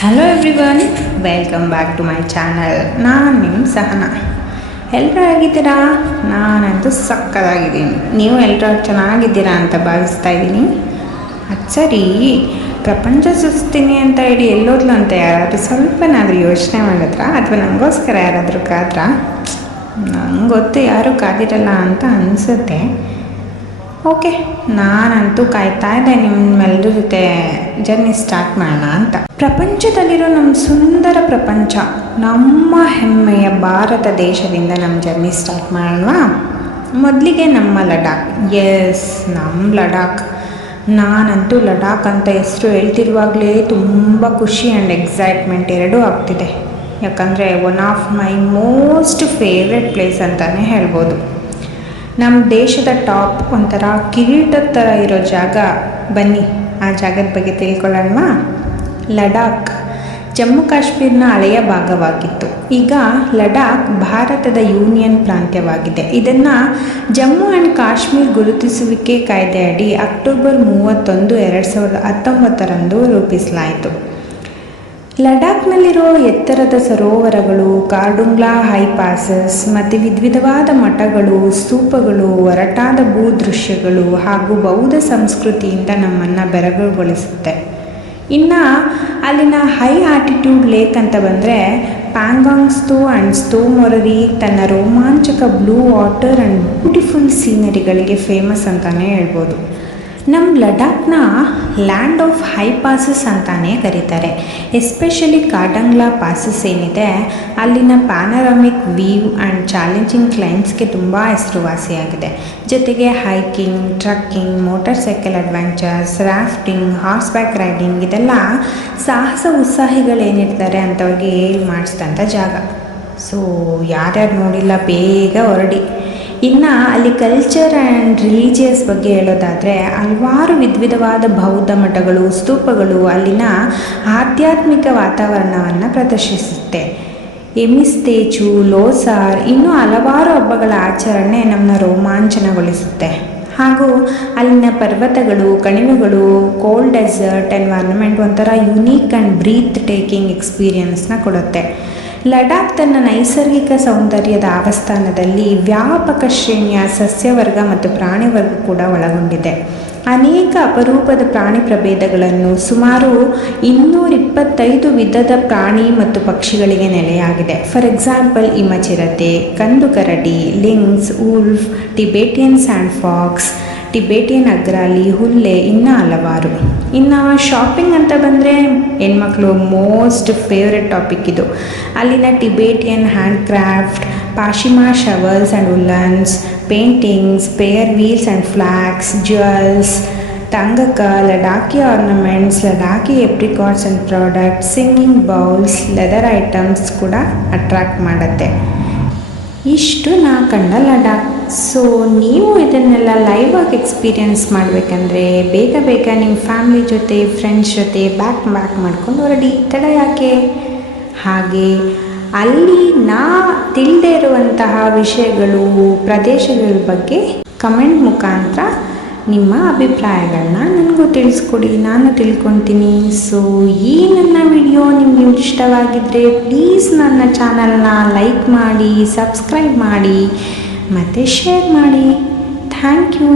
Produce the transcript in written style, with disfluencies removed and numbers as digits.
Hello everyone, welcome back to my channel. ನಾನು ನಿಮ್ಮ ಸಹನಾ. ಎಲ್ಲರೂ ಆಗಿದ್ದೀರಾ? ನಾನಂತೂ ಸಕ್ಕತ್ತಾಗಿದ್ದೀನಿ. ನೀವು ಎಲ್ಲರೂ ಚೆನ್ನಾಗಿದ್ದೀರಾ ಅಂತ ಭಾವಿಸ್ತಾ ಇದ್ದೀನಿ. ಅದು ಸರಿ, ಪ್ರಪಂಚ ಸುಸ್ತೀನಿ ಅಂತ ಹೇಳಿ ಎಲ್ಲೋದ್ಲು ಅಂತ ಯಾರಾದರೂ ಸ್ವಲ್ಪನಾದರೂ ಯೋಚನೆ ಮಾಡಿದ್ರಾ? ಅಥವಾ ನನಗೋಸ್ಕರ ಯಾರಾದರೂ ಕಾದ್ರಾ? ನಂಗೆ ಗೊತ್ತು ಯಾರೂ ಕಾದಿರಲ್ಲ ಅಂತ ಅನಿಸುತ್ತೆ. ಓಕೆ, ನಾನಂತೂ ಕಾಯ್ತಾ ಇದ್ದೆ ನಿಮ್ಮೆಲ್ಲರ ಜೊತೆ ಜರ್ನಿ ಸ್ಟಾರ್ಟ್ ಮಾಡೋಣ ಅಂತ. ಪ್ರಪಂಚದಲ್ಲಿರೋ ನಮ್ಮ ಸುಂದರ ಪ್ರಪಂಚ, ನಮ್ಮ ಹೆಮ್ಮೆಯ ಭಾರತ ದೇಶದಿಂದ ನಮ್ಮ ಜರ್ನಿ ಸ್ಟಾರ್ಟ್ ಮಾಡೋಣವಾ? ಮೊದಲಿಗೆ ನಮ್ಮ ಲಡಾಖ್. ಎಸ್, ನಮ್ಮ ಲಡಾಖ್. ನಾನಂತೂ ಲಡಾಖ್ ಅಂತ ಹೆಸರು ಹೇಳ್ತಿರುವಾಗಲೇ ತುಂಬ ಖುಷಿ ಆ್ಯಂಡ್ ಎಕ್ಸೈಟ್ಮೆಂಟ್ ಎರಡೂ ಆಗ್ತಿದೆ. ಯಾಕಂದರೆ one of my most favourite place ಅಂತಲೇ ಹೇಳ್ಬೋದು. ನಮ್ಮ ದೇಶದ ಟಾಪ್ ಒಂಥರ ಕಿರೀಟದ ಥರ ಇರೋ ಜಾಗ. ಬನ್ನಿ ಆ ಜಾಗದ ಬಗ್ಗೆ ತಿಳ್ಕೊಳ್ಳೋಣವಾ? ಲಡಾಖ್ ಜಮ್ಮು ಕಾಶ್ಮೀರ್ನ ಹಳೆಯ ಭಾಗವಾಗಿತ್ತು. ಈಗ ಲಡಾಖ್ ಭಾರತದ ಯೂನಿಯನ್ ಪ್ರಾಂತ್ಯವಾಗಿದೆ. ಇದನ್ನು ಜಮ್ಮು ಆ್ಯಂಡ್ ಕಾಶ್ಮೀರ್ ಗುರುತಿಸುವಿಕೆ ಕಾಯ್ದೆ ಅಡಿ ಅಕ್ಟೋಬರ್ 31, 2019 ರೂಪಿಸಲಾಯಿತು. ಲಡಾಖ್ನಲ್ಲಿರೋ ಎತ್ತರದ ಸರೋವರಗಳು, ಕಾರ್ಡುಂಗ್ಲಾ ಹೈ ಪಾಸಸ್ ಮತ್ತು ವಿಧವಾದ ಮಠಗಳು, ಸ್ತೂಪಗಳು, ಒರಟಾದ ಭೂದೃಶ್ಯಗಳು ಹಾಗೂ ಬೌದ್ಧ ಸಂಸ್ಕೃತಿಯಿಂದ ನಮ್ಮನ್ನು ಬೆರಗುಗೊಳಿಸುತ್ತೆ. ಇನ್ನು ಅಲ್ಲಿನ ಹೈ ಆಟಿಟ್ಯೂಡ್ ಲೇಕ್ ಅಂತ ಬಂದರೆ ಪ್ಯಾಂಗಾಂಗ್ ಸ್ತೋ ಆ್ಯಂಡ್ ಸ್ತೋ ಮೊರರಿ ತನ್ನ ರೋಮಾಂಚಕ ಬ್ಲೂ ವಾಟರ್ ಆ್ಯಂಡ್ ಬ್ಯೂಟಿಫುಲ್ ಸೀನರಿಗಳಿಗೆ ಫೇಮಸ್ ಅಂತಲೇ ಹೇಳ್ಬೋದು. ನಮ್ಮ ಲಡಾಖ್ನ ಲ್ಯಾಂಡ್ ಆಫ್ ಹೈ ಪಾಸಸ್ ಅಂತಾನೇ ಕರೀತಾರೆ. ಎಸ್ಪೆಷಲಿ ಕಾರ್ಡಂಗ್ಲಾ ಪಾಸಸ್ ಏನಿದೆ, ಅಲ್ಲಿನ ಪ್ಯಾನರಾಮಿಕ್ ವ್ಯೂ ಆ್ಯಂಡ್ ಚಾಲೆಂಜಿಂಗ್ ಕ್ಲೈಂಬ್ಸ್ಗೆ ತುಂಬ ಹೆಸರುವಾಸಿಯಾಗಿದೆ. ಜೊತೆಗೆ hiking, trekking, motor cycle adventures, rafting, horse back riding ಇದೆಲ್ಲ ಸಾಹಸ ಉತ್ಸಾಹಿಗಳೇನಿರ್ತಾರೆ ಅಂಥವ್ರಿಗೆ ಮಾಡಿಸಿದಂಥ ಜಾಗ. ಸೊ ಯಾರ್ಯಾರು ನೋಡಿಲ್ಲ ಬೇಗ ಹೊರಡಿ. ಇನ್ನು ಅಲ್ಲಿ ಕಲ್ಚರ್ ಆ್ಯಂಡ್ ರಿಲಿಜಿಯಸ್ ಬಗ್ಗೆ ಹೇಳೋದಾದರೆ ಹಲವಾರು ವಿಧವಾದ ಬೌದ್ಧ ಮಠಗಳು, ಸ್ತೂಪಗಳು ಅಲ್ಲಿನ ಆಧ್ಯಾತ್ಮಿಕ ವಾತಾವರಣವನ್ನು ಪ್ರದರ್ಶಿಸುತ್ತೆ. ಎಮಿಸ್ತೇಚು, ಲೋಸಾರ್ ಇನ್ನೂ ಹಲವಾರು ಹಬ್ಬಗಳ ಆಚರಣೆ ನಮ್ಮನ್ನ ರೋಮಾಂಚನಗೊಳಿಸುತ್ತೆ. ಹಾಗೂ ಅಲ್ಲಿನ ಪರ್ವತಗಳು, ಕಣಿವೆಗಳು, ಕೋಲ್ಡ್ ಡೆಸರ್ಟ್ ಎನ್ವೈರ್ನ್ಮೆಂಟ್ ಒಂಥರ ಯುನೀಕ್ ಆ್ಯಂಡ್ ಬ್ರೀತ್ ಟೇಕಿಂಗ್ ಎಕ್ಸ್ಪೀರಿಯನ್ಸ್ನ ಕೊಡುತ್ತೆ. ಲಡಾಖ್ ತನ್ನ ನೈಸರ್ಗಿಕ ಸೌಂದರ್ಯದ ಆವಸ್ಥಾನದಲ್ಲಿ ವ್ಯಾಪಕ ಶ್ರೇಣಿಯ ಸಸ್ಯವರ್ಗ ಮತ್ತು ಪ್ರಾಣಿವರ್ಗ ಕೂಡ ಒಳಗೊಂಡಿದೆ. ಅನೇಕ ಅಪರೂಪದ ಪ್ರಾಣಿ ಪ್ರಭೇದಗಳನ್ನು, ಸುಮಾರು 225 ವಿಧದ ಪ್ರಾಣಿ ಮತ್ತು ಪಕ್ಷಿಗಳಿಗೆ ನೆಲೆಯಾಗಿದೆ. ಫಾರ್ ಎಕ್ಸಾಂಪಲ್ ಹಿಮಚಿರತೆ, ಕಂದು ಕರಡಿ, lynx, wolf, Tibetan sand fox, Tibetan argali, ಹುಲ್ಲೆ ಇನ್ನೂ ಹಲವಾರು. ಇನ್ನು ಶಾಪಿಂಗ್ ಅಂತ ಬಂದರೆ ಹೆಣ್ಮಕ್ಳು ಮೋಸ್ಟ್ ಫೇವ್ರೆಟ್ ಟಾಪಿಕ್ ಇದು. ಅಲ್ಲಿನ Tibetan hand craft, pashmina shawls and woollens, paintings, prayer wheels and flags, jewels, thangka, Ladakhi ornaments, Ladakhi apricots and products, singing bowls, leather items ಕೂಡ ಅಟ್ರಾಕ್ಟ್ ಮಾಡುತ್ತೆ. ಇಷ್ಟು ನಾ ಕಂಡ ಲಡಾಖ್. ಸೊ ನೀವು ಇದನ್ನೆಲ್ಲ ಲೈವ್ ಆಗಿ ಎಕ್ಸ್ಪೀರಿಯನ್ಸ್ ಮಾಡಬೇಕಂದ್ರೆ ಬೇಗ ನಿಮ್ಮ ಫ್ಯಾಮಿಲಿ ಜೊತೆ, ಫ್ರೆಂಡ್ಸ್ ಜೊತೆ ಬ್ಯಾಕ್ ಮಾಡ್ಕೊಂಡು ಹೊರಡಿ. ತಡ ಯಾಕೆ? ಹಾಗೆ ಅಲ್ಲಿ ನಾ ತಿಳಿದೇ ಇರುವಂತಹ ವಿಷಯಗಳು, ಪ್ರದೇಶಗಳ ಬಗ್ಗೆ ಕಮೆಂಟ್ ಮುಖಾಂತರ ನಿಮ್ಮ ಅಭಿಪ್ರಾಯಗಳನ್ನ ನನಗೂ ತಿಳಿಸ್ಕೊಡಿ, ನಾನು ತಿಳ್ಕೊತೀನಿ. ಸೊ ಈ ನನ್ನ ವಿಡಿಯೋ ನಿಮಗೆ ಇಷ್ಟವಾಗಿದ್ದರೆ ಪ್ಲೀಸ್ ನನ್ನ ಚಾನಲ್ನ ಲೈಕ್ ಮಾಡಿ, ಸಬ್ಸ್ಕ್ರೈಬ್ ಮಾಡಿ ಮತ್ತು ಶೇರ್ ಮಾಡಿ. Thank you.